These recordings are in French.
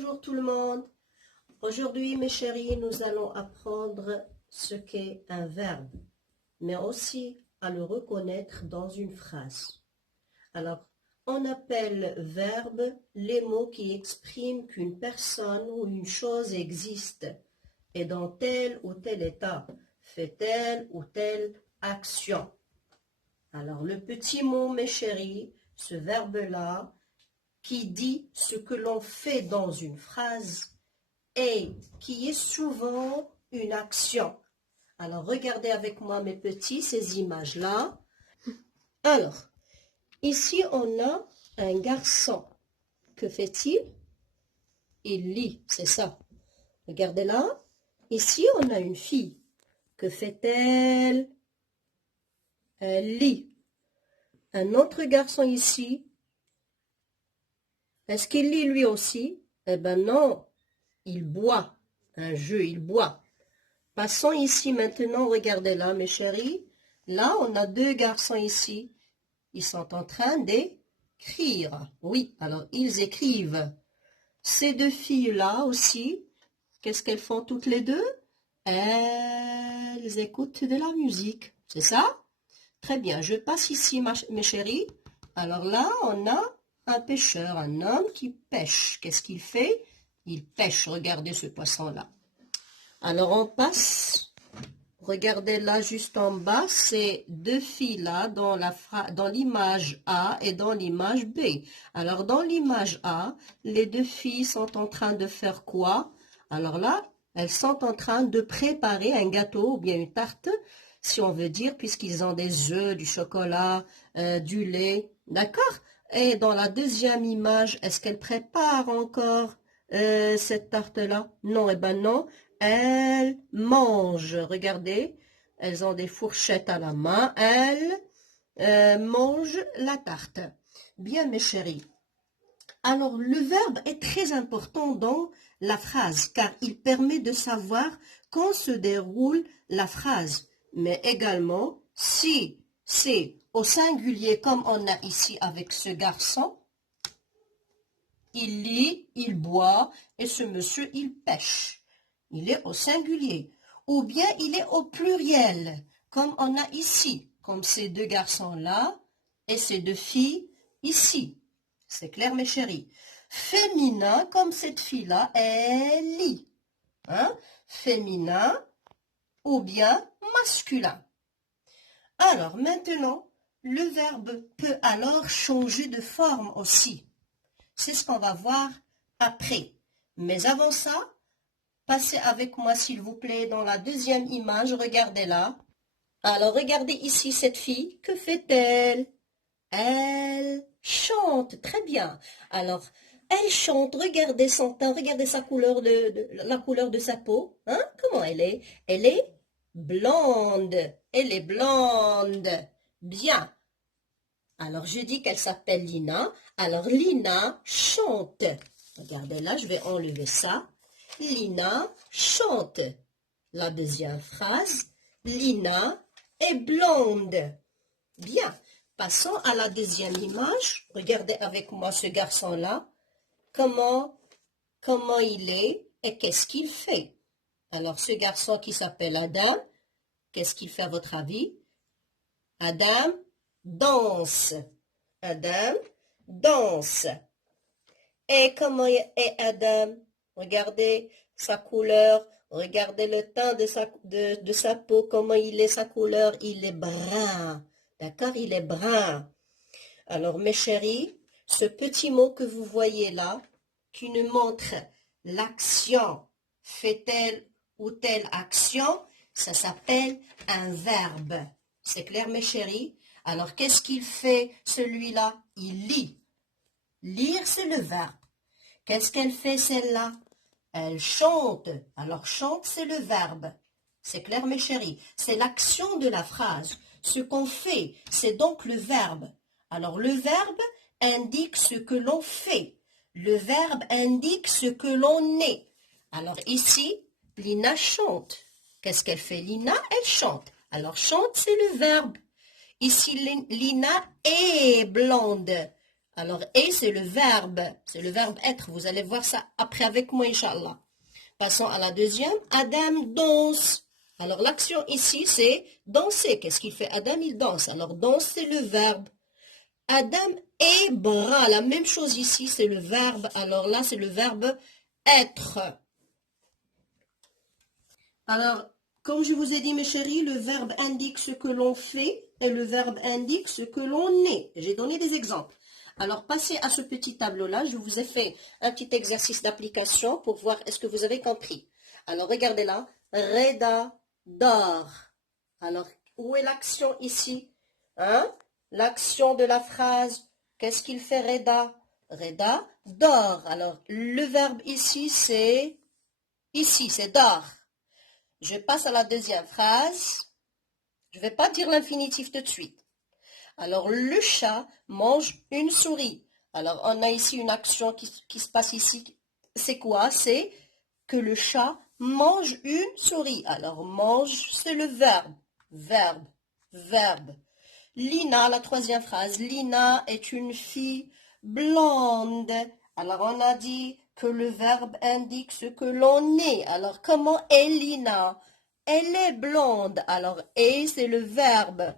Bonjour tout le monde. Aujourd'hui, mes chéris, nous allons apprendre ce qu'est un verbe, mais aussi à le reconnaître dans une phrase. Alors, on appelle verbe les mots qui expriment qu'une personne ou une chose existe et dans tel ou tel état fait telle ou telle action. Alors, le petit mot, mes chéris, ce verbe-là, qui dit ce que l'on fait dans une phrase et qui est souvent une action. Alors, regardez avec moi, mes petits, ces images-là. Alors, ici, on a un garçon. Que fait-il? Il lit, c'est ça. Regardez là. Ici, on a une fille. Que fait-elle? Elle lit. Un autre garçon ici. Est-ce qu'il lit lui aussi? Eh bien non, il boit. Un jeu, il boit. Passons ici maintenant, regardez là, mes chéris. Là, on a deux garçons ici. Ils sont en train d'écrire. Oui, alors ils écrivent. Ces deux filles-là aussi, qu'est-ce qu'elles font toutes les deux? Elles écoutent de la musique. C'est ça? Très bien, je passe ici, mes chéris. Alors là, on a un pêcheur, un homme qui pêche. Qu'est-ce qu'il fait? Il pêche. Regardez ce poisson-là. Alors, on passe. Regardez là, juste en bas, c'est deux filles-là dans l'image A et dans l'image B. Alors, dans l'image A, les deux filles sont en train de faire quoi? Alors là, elles sont en train de préparer un gâteau ou bien une tarte, si on veut dire, puisqu'ils ont des œufs, du chocolat, du lait. D'accord? Et dans la deuxième image, est-ce qu'elles préparent encore cette tarte-là? Non, eh ben non. Elles mangent. Regardez, elles ont des fourchettes à la main. Elles mangent la tarte. Bien, mes chéris. Alors, le verbe est très important dans la phrase, car il permet de savoir quand se déroule la phrase, mais également si c'est au singulier comme on a ici avec ce garçon, il lit, il boit et ce monsieur, il pêche. Il est au singulier. Ou bien il est au pluriel, comme on a ici, comme ces deux garçons-là et ces deux filles ici. C'est clair, mes chéris. Féminin, comme cette fille-là, elle lit. Hein? Féminin ou bien masculin. Alors, maintenant, le verbe peut alors changer de forme aussi. C'est ce qu'on va voir après. Mais avant ça, passez avec moi, s'il vous plaît, dans la deuxième image. Regardez là. Alors, regardez ici cette fille. Que fait-elle? Elle chante. Très bien. Alors, elle chante. Regardez son teint. Regardez sa couleur la couleur de sa peau. Hein? Comment elle est? Elle est blonde. Elle est blonde. Bien. Alors, je dis qu'elle s'appelle Lina. Alors, Lina chante. Regardez là, je vais enlever ça. Lina chante. La deuxième phrase, Lina est blonde. Bien, passons à la deuxième image. Regardez avec moi ce garçon-là. Comment il est et qu'est-ce qu'il fait? Alors, ce garçon qui s'appelle Adam, qu'est-ce qu'il fait à votre avis? Adam danse. Adam danse. Et comment est Adam? Regardez sa couleur, regardez le teint de sa peau, comment il est sa couleur, il est brun. D'accord? Il est brun. Alors, mes chéris, ce petit mot que vous voyez là, qui nous montre l'action, fait telle ou telle action, ça s'appelle un verbe. C'est clair, mes chéris? Alors, qu'est-ce qu'il fait, celui-là? Il lit. Lire, c'est le verbe. Qu'est-ce qu'elle fait, celle-là? Elle chante. Alors, chante, c'est le verbe. C'est clair, mes chéris? C'est l'action de la phrase. Ce qu'on fait, c'est donc le verbe. Alors, le verbe indique ce que l'on fait. Le verbe indique ce que l'on est. Alors, ici, Lina chante. Qu'est-ce qu'elle fait, Lina? Elle chante. Alors, chante, c'est le verbe. Ici, Lina est blonde. Alors, et c'est le verbe être. Vous allez voir ça après avec moi, Inch'Allah. Passons à la deuxième. Adam danse. Alors, l'action ici, c'est danser. Qu'est-ce qu'il fait? Adam, il danse. Alors, danse, c'est le verbe. Adam est bras. La même chose ici, c'est le verbe. Alors là, c'est le verbe être. Alors, comme je vous ai dit, mes chéris, le verbe indique ce que l'on fait et le verbe indique ce que l'on est. J'ai donné des exemples. Alors, passez à ce petit tableau-là. Je vous ai fait un petit exercice d'application pour voir est-ce que vous avez compris. Alors, regardez là. Reda dort. Alors, où est l'action ici? Hein? L'action de la phrase. Qu'est-ce qu'il fait Reda? Reda dort. Alors, le verbe ici, c'est dort. Je passe à la deuxième phrase. Je ne vais pas dire l'infinitif tout de suite. Alors, le chat mange une souris. Alors, on a ici une action qui se passe ici. C'est quoi? C'est que le chat mange une souris. Alors, mange, c'est le verbe. Verbe. Verbe. Lina, la troisième phrase. Lina est une fille blonde. Alors, on a dit que le verbe indique ce que l'on est. Alors, comment est Lina? Elle est blonde. Alors, et c'est le verbe.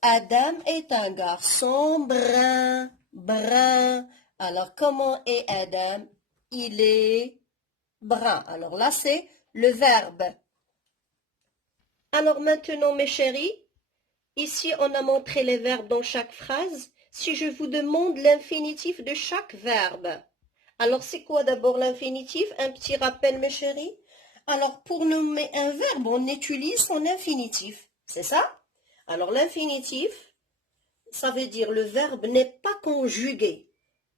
Adam est un garçon brun. Brun. Alors, comment est Adam? Il est brun. Alors là, c'est le verbe. Alors maintenant, mes chéris, ici, on a montré les verbes dans chaque phrase. Si je vous demande l'infinitif de chaque verbe. Alors, c'est quoi d'abord l'infinitif? Un petit rappel, mes chéris. Alors, pour nommer un verbe, on utilise son infinitif. C'est ça? Alors, l'infinitif, ça veut dire le verbe n'est pas conjugué.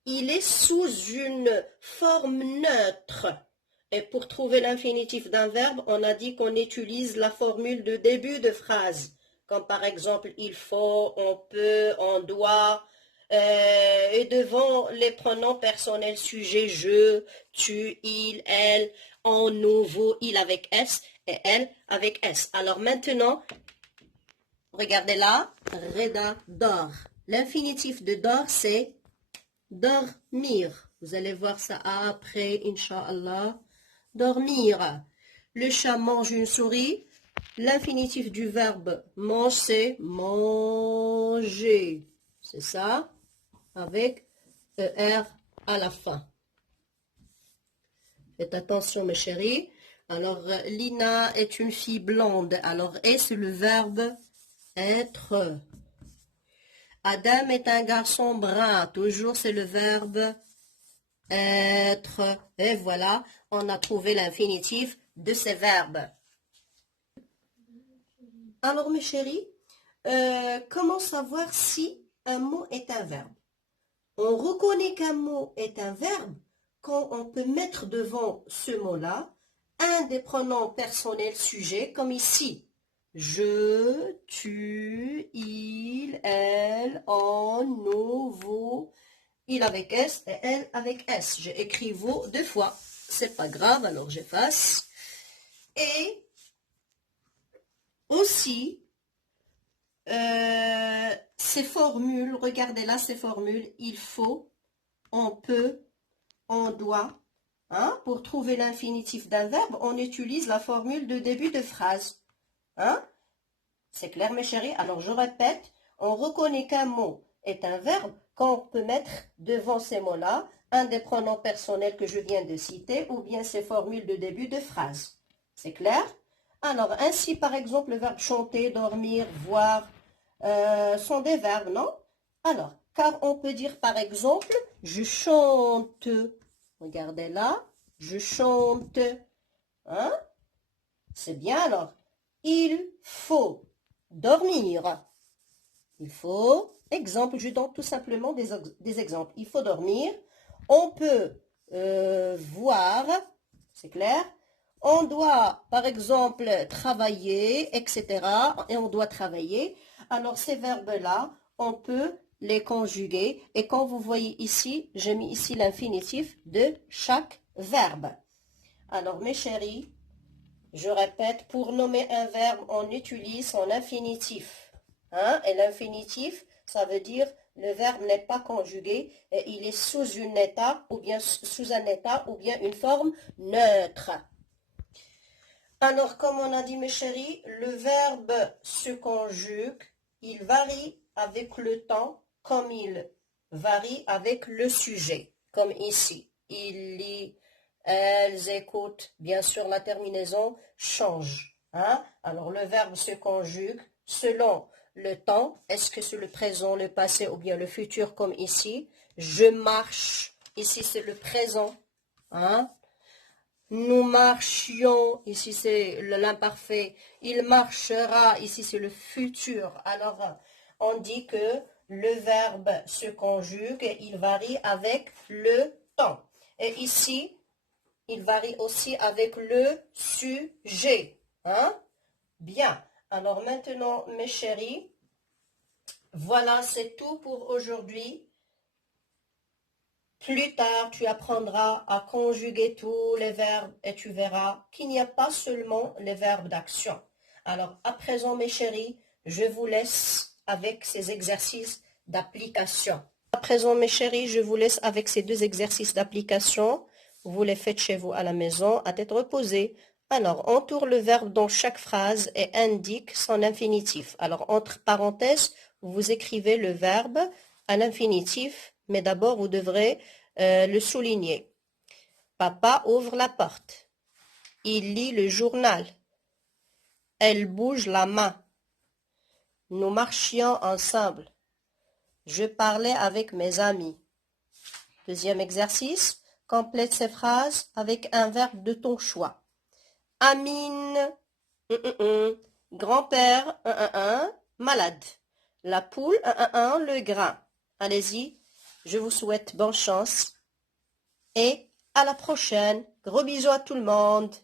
Il est sous une forme neutre. Et pour trouver l'infinitif d'un verbe, on a dit qu'on utilise la formule de début de phrase. Comme par exemple, il faut, on peut, on doit. Et devant les pronoms personnels sujets, je, tu, il, elle, on, nous, vous, il avec S et elle avec S. Alors maintenant, regardez là, Reda dort. L'infinitif de dort, c'est dormir. Vous allez voir ça après, Inch'Allah. Dormir. Le chat mange une souris. L'infinitif du verbe mange, c'est manger. C'est ça, avec ER à la fin. Faites attention, mes chéris. Alors, Lina est une fille blonde. Alors, est, c'est le verbe être. Adam est un garçon brun. Toujours, c'est le verbe être. Et voilà, on a trouvé l'infinitif de ces verbes. Alors, mes chéris, comment savoir si un mot est un verbe? On reconnaît qu'un mot est un verbe quand on peut mettre devant ce mot-là un des pronoms personnels sujets, comme ici. Je, tu, il, elle, on, nous, vous, il avec S et elle avec S. J'ai écrit vous deux fois. C'est pas grave, alors j'efface. Et aussi, ces formules, regardez là ces formules, il faut, on peut, on doit. Hein? Pour trouver l'infinitif d'un verbe, on utilise la formule de début de phrase. Hein? C'est clair, mes chéris? Alors, je répète, on reconnaît qu'un mot est un verbe quand on peut mettre devant ces mots-là un des pronoms personnels que je viens de citer ou bien ces formules de début de phrase. C'est clair? Alors, ainsi, par exemple, le verbe chanter, dormir, voir sont des verbes, non? Alors, car on peut dire, par exemple, je chante. Regardez là, je chante. Hein? C'est bien alors. Il faut dormir. Il faut, exemple, je donne tout simplement des exemples. Il faut dormir. On peut voir, c'est clair. On doit, par exemple, travailler, etc. Et on doit travailler. Alors, ces verbes-là, on peut les conjuguer. Et quand vous voyez ici, j'ai mis ici l'infinitif de chaque verbe. Alors, mes chéris, je répète, pour nommer un verbe, on utilise son infinitif. Hein? Et l'infinitif, ça veut dire le verbe n'est pas conjugué et il est sous un état ou bien une forme neutre. Alors, comme on a dit, mes chéris, le verbe se conjugue, il varie avec le temps comme il varie avec le sujet, comme ici. Il lit, elles écoutent, bien sûr la terminaison change. Hein? Alors, le verbe se conjugue selon le temps. Est-ce que c'est le présent, le passé ou bien le futur comme ici? Je marche, ici c'est le présent. Hein? Nous marchions, ici c'est l'imparfait. Il marchera, ici c'est le futur. Alors, on dit que le verbe se conjugue et il varie avec le temps. Et ici, il varie aussi avec le sujet. Hein? Bien. Alors maintenant, mes chéris, voilà, c'est tout pour aujourd'hui. Plus tard, tu apprendras à conjuguer tous les verbes et tu verras qu'il n'y a pas seulement les verbes d'action. Alors, à présent, mes chéris, je vous laisse avec ces exercices d'application. À présent, mes chéris, je vous laisse avec ces deux exercices d'application. Vous les faites chez vous à la maison, à tête reposée. Alors, entoure le verbe dans chaque phrase et indique son infinitif. Alors, entre parenthèses, vous écrivez le verbe à l'infinitif, mais d'abord, vous devrez le souligner. Papa ouvre la porte. Il lit le journal. Elle bouge la main. Nous marchions ensemble. Je parlais avec mes amis. Deuxième exercice, complète ces phrases avec un verbe de ton choix. Amine, grand-père, malade. La poule, le grain. Allez-y, je vous souhaite bonne chance et à la prochaine. Gros bisous à tout le monde.